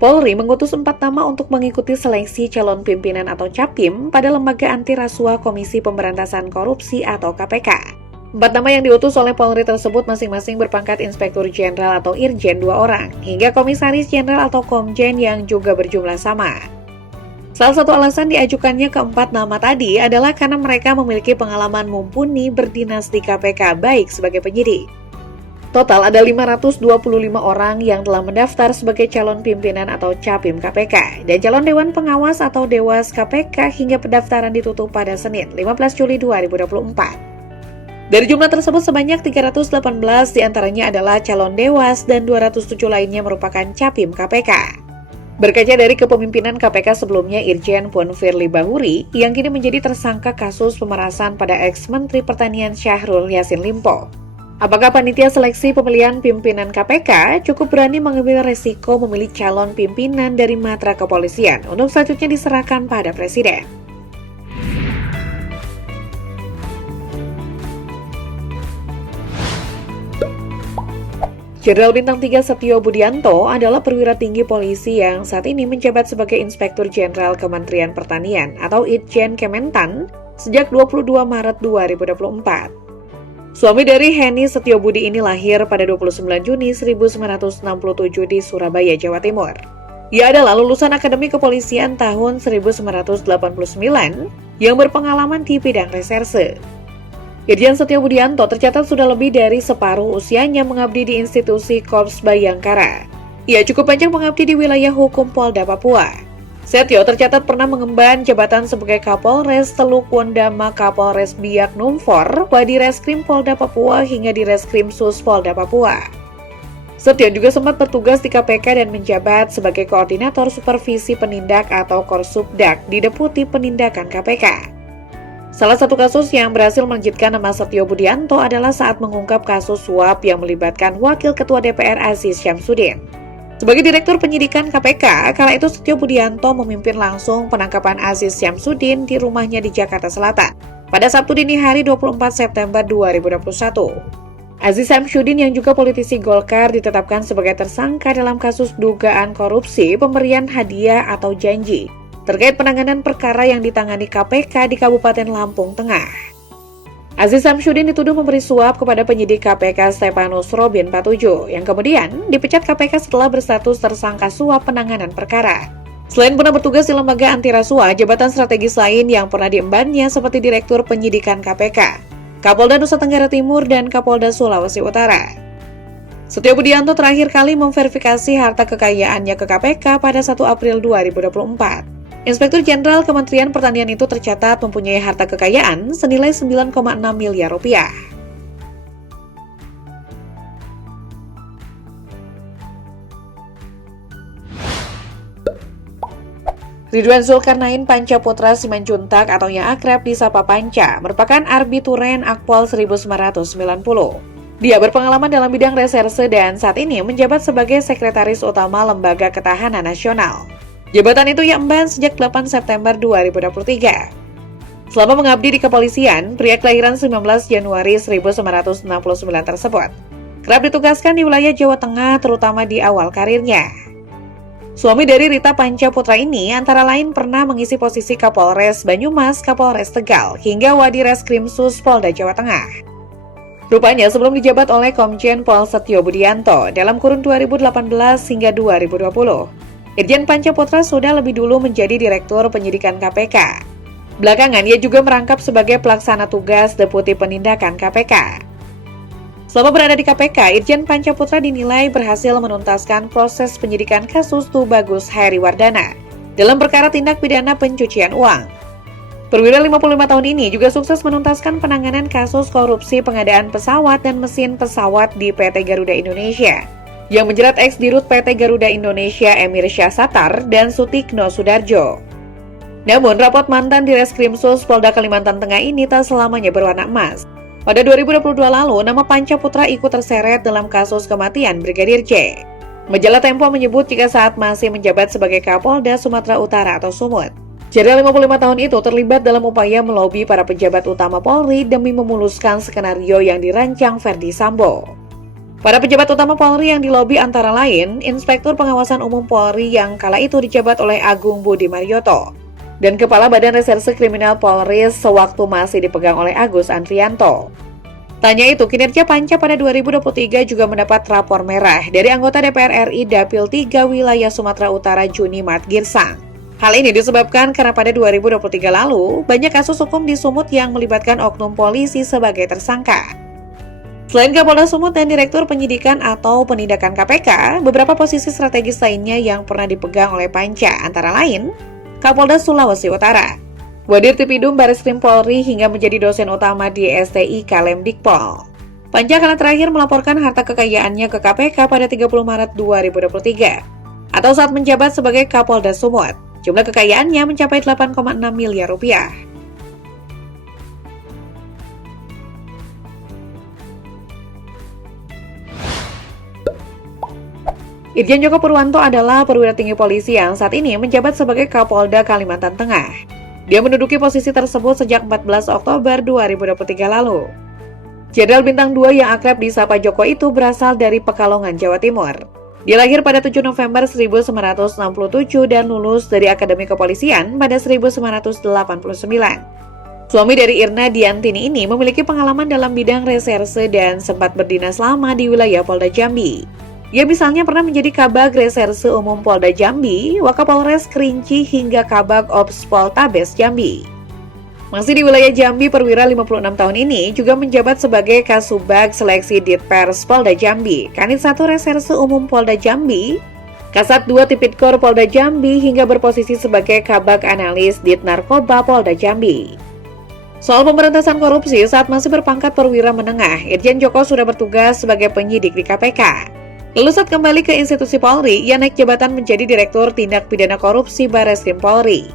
Polri mengutus 4 nama untuk mengikuti seleksi calon pimpinan atau Capim pada Lembaga Anti Rasuah Komisi Pemberantasan Korupsi atau KPK. 4 nama yang diutus oleh Polri tersebut masing-masing berpangkat Inspektur Jenderal atau Irjen 2 orang, hingga Komisaris Jenderal atau Komjen yang juga berjumlah sama. Salah satu alasan diajukannya keempat nama tadi adalah karena mereka memiliki pengalaman mumpuni berdinas di KPK baik sebagai penyidik. Total ada 525 orang yang telah mendaftar sebagai calon pimpinan atau Capim KPK dan calon Dewan Pengawas atau Dewas KPK hingga pendaftaran ditutup pada Senin 15 Juli 2024. Dari jumlah tersebut sebanyak 318 diantaranya adalah calon Dewas dan 207 lainnya merupakan Capim KPK. Berkaca dari kepemimpinan KPK sebelumnya Irjen Pun Firly Bahuri yang kini menjadi tersangka kasus pemerasan pada ex-Menteri Pertanian Syahrul Yassin Limpo. Apakah panitia seleksi pemilihan pimpinan KPK cukup berani mengambil resiko memilih calon pimpinan dari matra kepolisian untuk selanjutnya diserahkan pada Presiden? Jenderal Bintang 3 Setio Budianto adalah perwira tinggi polisi yang saat ini menjabat sebagai Inspektur Jenderal Kementerian Pertanian atau Itjen Kementan sejak 22 Maret 2024. Suami dari Henny Setiobudi ini lahir pada 29 Juni 1967 di Surabaya, Jawa Timur. Ia adalah lulusan Akademi Kepolisian tahun 1989 yang berpengalaman di bidang reserse. Irjen Setio Budianto tercatat sudah lebih dari separuh usianya mengabdi di institusi Korps Bayangkara. Ia cukup panjang mengabdi di wilayah hukum Polda Papua. Setio tercatat pernah mengemban jabatan sebagai Kapolres Teluk Wondama, Kapolres Biak Numfor, Wadireskrim Polda Papua hingga di Reskrim Sus Polda Papua. Setio juga sempat bertugas di KPK dan menjabat sebagai Koordinator Supervisi Penindak atau Korsubdak di Deputi Penindakan KPK. Salah satu kasus yang berhasil melejitkan nama Setio Budianto adalah saat mengungkap kasus suap yang melibatkan Wakil Ketua DPR Aziz Syamsuddin. Sebagai Direktur Penyidikan KPK, kala itu Setio Budianto memimpin langsung penangkapan Aziz Syamsuddin di rumahnya di Jakarta Selatan pada Sabtu dini hari 24 September 2021. Aziz Syamsuddin yang juga politisi Golkar ditetapkan sebagai tersangka dalam kasus dugaan korupsi pemberian hadiah atau janji terkait penanganan perkara yang ditangani KPK di Kabupaten Lampung Tengah. Aziz Syamsuddin dituduh memberi suap kepada penyidik KPK Stefanus Robin Patuju yang kemudian dipecat KPK setelah berstatus tersangka suap penanganan perkara. Selain pernah bertugas di lembaga anti rasuah, jabatan strategis lain yang pernah diembannya seperti Direktur Penyidikan KPK, Kapolda Nusa Tenggara Timur, dan Kapolda Sulawesi Utara. Setio Budianto terakhir kali memverifikasi harta kekayaannya ke KPK pada 1 April 2024. Inspektur Jenderal Kementerian Pertanian itu tercatat mempunyai harta kekayaan senilai 9,6 miliar rupiah. Ridwan Zulkarnain Pancaputra Simanjuntak atau yang akrab disapa Panca merupakan arbituren Akpol 1990. Dia berpengalaman dalam bidang reserse dan saat ini menjabat sebagai Sekretaris Utama Lembaga Ketahanan Nasional. Jabatan itu ia emban sejak 8 September 2023. Selama mengabdi di kepolisian, pria kelahiran 19 Januari 1969 tersebut kerap ditugaskan di wilayah Jawa Tengah terutama di awal karirnya. Suami dari Rita Pancaputra ini antara lain pernah mengisi posisi Kapolres Banyumas, Kapolres Tegal, hingga Wadireskrim Sus Polda Jawa Tengah. Rupanya sebelum dijabat oleh Komjen Pol Setio Budianto dalam kurun 2018 hingga 2020, Irjen Pancaputra sudah lebih dulu menjadi Direktur Penyidikan KPK. Belakangan, ia juga merangkap sebagai Pelaksana Tugas Deputi Penindakan KPK. Selama berada di KPK, Irjen Pancaputra dinilai berhasil menuntaskan proses penyidikan kasus Tubagus Heriwardana dalam perkara tindak pidana pencucian uang. Perwira 55 tahun ini juga sukses menuntaskan penanganan kasus korupsi pengadaan pesawat dan mesin pesawat di PT Garuda Indonesia yang menjerat ex-dirut PT Garuda Indonesia Emir Syahsatar dan Sutikno Sudarjo. Namun, rapot mantan di Reskrim Sus Polda Kalimantan Tengah ini tak selamanya berwarna emas. Pada 2022 lalu, nama Pancaputra ikut terseret dalam kasus kematian Brigadir J. Majalah Tempo menyebut jika saat masih menjabat sebagai Kapolda Sumatera Utara atau Sumut, Jenderal 55 tahun itu terlibat dalam upaya melobi para pejabat utama Polri demi memuluskan skenario yang dirancang Verdi Sambo. Para pejabat utama Polri yang dilobi antara lain, Inspektur Pengawasan Umum Polri yang kala itu dijabat oleh Agung Budi Marioto, dan Kepala Badan Reserse Kriminal Polri sewaktu masih dipegang oleh Agus Andrianto. Tanya itu, kinerja Panca pada 2023 juga mendapat rapor merah dari anggota DPR RI Dapil 3 Wilayah Sumatera Utara Junimat Girsang. Hal ini disebabkan karena pada 2023 lalu, banyak kasus hukum di Sumut yang melibatkan oknum polisi sebagai tersangka. Selain Kapolda Sumut dan Direktur Penyidikan atau Penindakan KPK, beberapa posisi strategis lainnya yang pernah dipegang oleh Panca, antara lain Kapolda Sulawesi Utara, Wadir Tipidum Bareskrim Polri hingga menjadi dosen utama di STI Kalemdikpol. Panca kala terakhir melaporkan harta kekayaannya ke KPK pada 30 Maret 2023, atau saat menjabat sebagai Kapolda Sumut. Jumlah kekayaannya mencapai 8,6 miliar rupiah. Irjen Joko Purwanto adalah perwira tinggi polisi yang saat ini menjabat sebagai Kapolda Kalimantan Tengah. Dia menduduki posisi tersebut sejak 14 Oktober 2023 lalu. Jenderal Bintang 2 yang akrab disapa Joko itu berasal dari Pekalongan, Jawa Timur. Dia lahir pada 7 November 1967 dan lulus dari Akademi Kepolisian pada 1989. Suami dari Irna Diantini ini memiliki pengalaman dalam bidang reserse dan sempat berdinas lama di wilayah Polda Jambi. Ia misalnya pernah menjadi Kabag Reserse Umum Polda Jambi, Wakapolres Kerinci hingga Kabag Ops Poltabes Jambi. Masih di wilayah Jambi, perwira 56 tahun ini juga menjabat sebagai Kasubag Seleksi Ditpers Polda Jambi, Kanit 1 Reserse Umum Polda Jambi, Kasat 2 Tipidkor Polda Jambi hingga berposisi sebagai Kabag Analis Dit Narkoba Polda Jambi. Soal pemberantasan korupsi, saat masih berpangkat perwira menengah, Irjen Joko sudah bertugas sebagai penyidik di KPK. Lalu saat kembali ke institusi Polri, ia naik jabatan menjadi Direktur Tindak Pidana Korupsi Bareskrim Polri.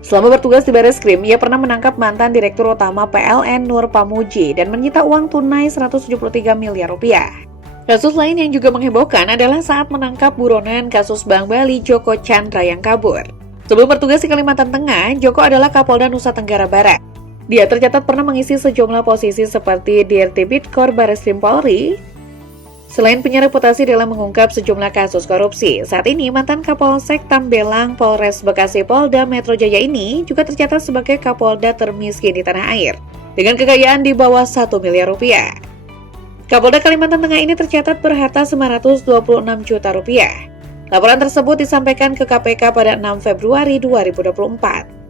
Selama bertugas di Bareskrim, ia pernah menangkap mantan Direktur Utama PLN Nur Pamuji dan menyita uang tunai 173 miliar rupiah. Kasus lain yang juga menghebohkan adalah saat menangkap buronan kasus Bank Bali Joko Chandra yang kabur. Sebelum bertugas di Kalimantan Tengah, Joko adalah Kapolda Nusa Tenggara Barat. Dia tercatat pernah mengisi sejumlah posisi seperti Dirtipidkor Bareskrim Polri. Selain punya reputasi dalam mengungkap sejumlah kasus korupsi, saat ini mantan Kapolsek Tambelang Polres Bekasi Polda Metro Jaya ini juga tercatat sebagai Kapolda termiskin di tanah air, dengan kekayaan di bawah 1 miliar rupiah. Kapolda Kalimantan Tengah ini tercatat berharta 926 juta rupiah. Laporan tersebut disampaikan ke KPK pada 6 Februari 2024.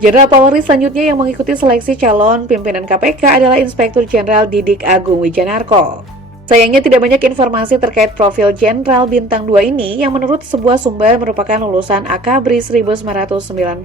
Jenderal Polri selanjutnya yang mengikuti seleksi calon pimpinan KPK adalah Inspektur Jenderal Didik Agung Wijanarko. Sayangnya tidak banyak informasi terkait profil Jenderal Bintang 2 ini yang menurut sebuah sumber merupakan lulusan Akabri 1990.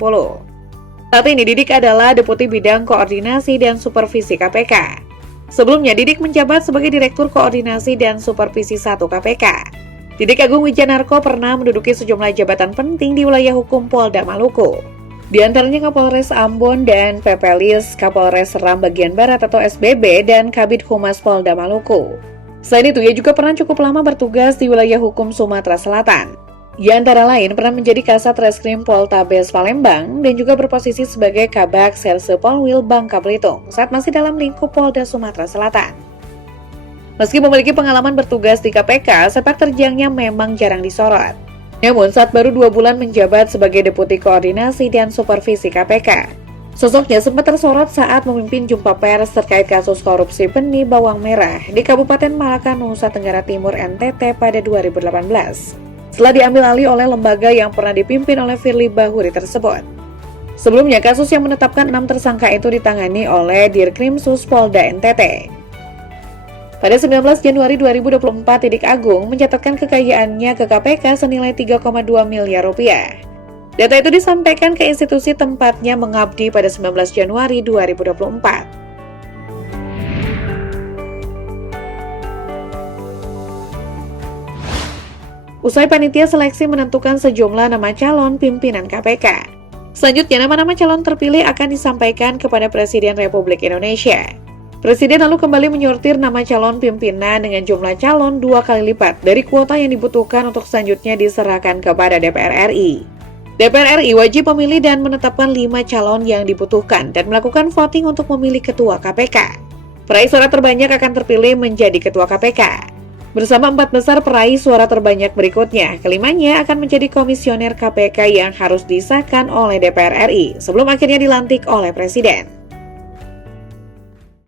Saat ini Didik adalah Deputi Bidang Koordinasi dan Supervisi KPK. Sebelumnya Didik menjabat sebagai Direktur Koordinasi dan Supervisi 1 KPK. Didik Agung Wijanarko pernah menduduki sejumlah jabatan penting di wilayah hukum Polda Maluku. Di antaranya Kapolres Ambon dan Pepelis Kapolres Seram Bagian Barat atau SBB dan Kabid Humas Polda Maluku. Selain itu, ia juga pernah cukup lama bertugas di wilayah hukum Sumatera Selatan. Ia antara lain pernah menjadi Kasat Reskrim Poltabes Palembang dan juga berposisi sebagai Kabag Serse Polwil Bangka Belitung saat masih dalam lingkup Polda Sumatera Selatan. Meski memiliki pengalaman bertugas di KPK, sepak terjangnya memang jarang disorot. Namun, saat baru 2 bulan menjabat sebagai Deputi Koordinasi dan Supervisi KPK, sosoknya sempat tersorot saat memimpin jumpa pers terkait kasus korupsi benih bawang merah di Kabupaten Malaka, Nusa Tenggara Timur, NTT pada 2018. Setelah diambil alih oleh lembaga yang pernah dipimpin oleh Firly Bahuri tersebut. Sebelumnya, kasus yang menetapkan 6 tersangka itu ditangani oleh Dirkrimsus Polda NTT. Pada 19 Januari 2024, Didik Agung mencatatkan kekayaannya ke KPK senilai 3,2 miliar rupiah. Data itu disampaikan ke institusi tempatnya mengabdi pada 19 Januari 2024. Usai panitia seleksi menentukan sejumlah nama calon pimpinan KPK. Selanjutnya, nama-nama calon terpilih akan disampaikan kepada Presiden Republik Indonesia. Presiden lalu kembali menyortir nama calon pimpinan dengan jumlah calon 2 kali lipat dari kuota yang dibutuhkan untuk selanjutnya diserahkan kepada DPR RI. DPR RI wajib memilih dan menetapkan 5 calon yang dibutuhkan dan melakukan voting untuk memilih Ketua KPK. Peraih suara terbanyak akan terpilih menjadi Ketua KPK. Bersama 4 besar peraih suara terbanyak berikutnya, kelimanya akan menjadi komisioner KPK yang harus disahkan oleh DPR RI sebelum akhirnya dilantik oleh Presiden.